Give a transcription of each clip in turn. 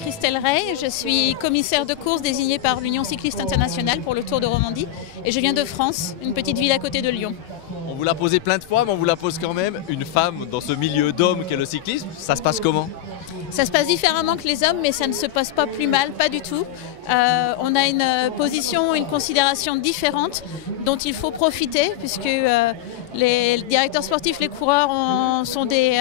Christelle Rey, je suis commissaire de course désignée par l'Union cycliste internationale pour le Tour de Romandie et je viens de France, une petite ville à côté de Lyon. On vous l'a posé plein de fois, mais on vous la pose quand même. Une femme dans ce milieu d'hommes qu'est le cyclisme, ça se passe comment? Ça se passe différemment que les hommes, mais ça ne se passe pas plus mal, pas du tout. On a une position, une considération différente dont il faut profiter, puisque les directeurs sportifs, les coureurs sont des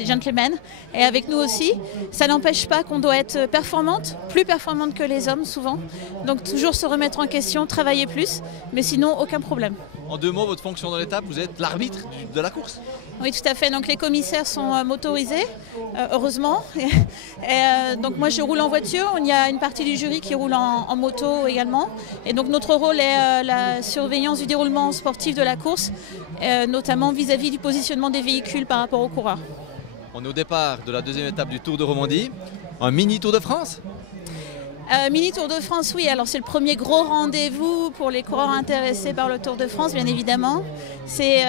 gentlemen, et avec nous aussi. Ça n'empêche pas qu'on doit être performante, plus performante que les hommes souvent. Donc toujours se remettre en question, travailler plus, mais sinon aucun problème. En deux mots, votre fonction dans l'étape, vous êtes l'arbitre de la course? Oui, tout à fait. Donc les commissaires sont motorisés, heureusement. Donc moi je roule en voiture, il y a une partie du jury qui roule en moto également. Et donc notre rôle est la surveillance du déroulement sportif de la course, notamment vis-à-vis du positionnement des véhicules par rapport aux coureurs. On est au départ de la deuxième étape du Tour de Romandie, un mini Tour de France? Mini Tour de France, oui. Alors c'est le premier gros rendez-vous pour les coureurs intéressés par le Tour de France, bien évidemment. C'est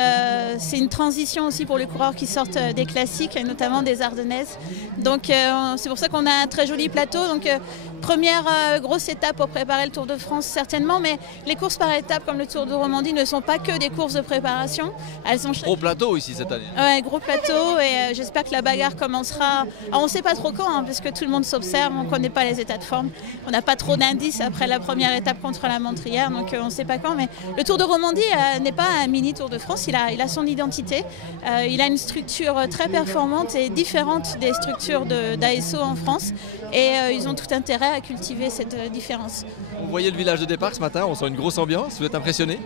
une transition aussi pour les coureurs qui sortent des classiques, et notamment des Ardennaises. Donc c'est pour ça qu'on a un très joli plateau. Donc première grosse étape pour préparer le Tour de France certainement, mais les courses par étapes comme le Tour de Romandie ne sont pas que des courses de préparation. Elles sont gros plateau ici cette année. Ouais, gros plateau, et j'espère que la bagarre commencera. Alors, on ne sait pas trop quand, parce que tout le monde s'observe, on ne connaît pas les états de forme. On n'a pas trop d'indices après la première étape contre la Montrière, donc on ne sait pas quand. Mais le Tour de Romandie n'est pas un mini Tour de France, il a son identité. Il a une structure très performante et différente des structures d'ASO en France. Et ils ont tout intérêt à cultiver cette différence. Vous voyez le village de départ ce matin, on sent une grosse ambiance, vous êtes impressionné?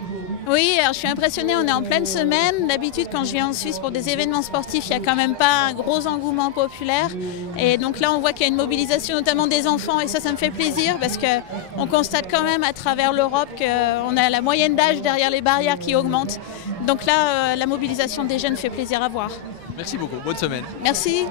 Oui, alors je suis impressionnée, on est en pleine semaine. D'habitude, quand je viens en Suisse pour des événements sportifs, il n'y a quand même pas un gros engouement populaire. Et donc là, on voit qu'il y a une mobilisation notamment des enfants, et ça me fait plaisir parce qu'on constate quand même à travers l'Europe qu'on a la moyenne d'âge derrière les barrières qui augmente. Donc là, la mobilisation des jeunes fait plaisir à voir. Merci beaucoup, bonne semaine. Merci.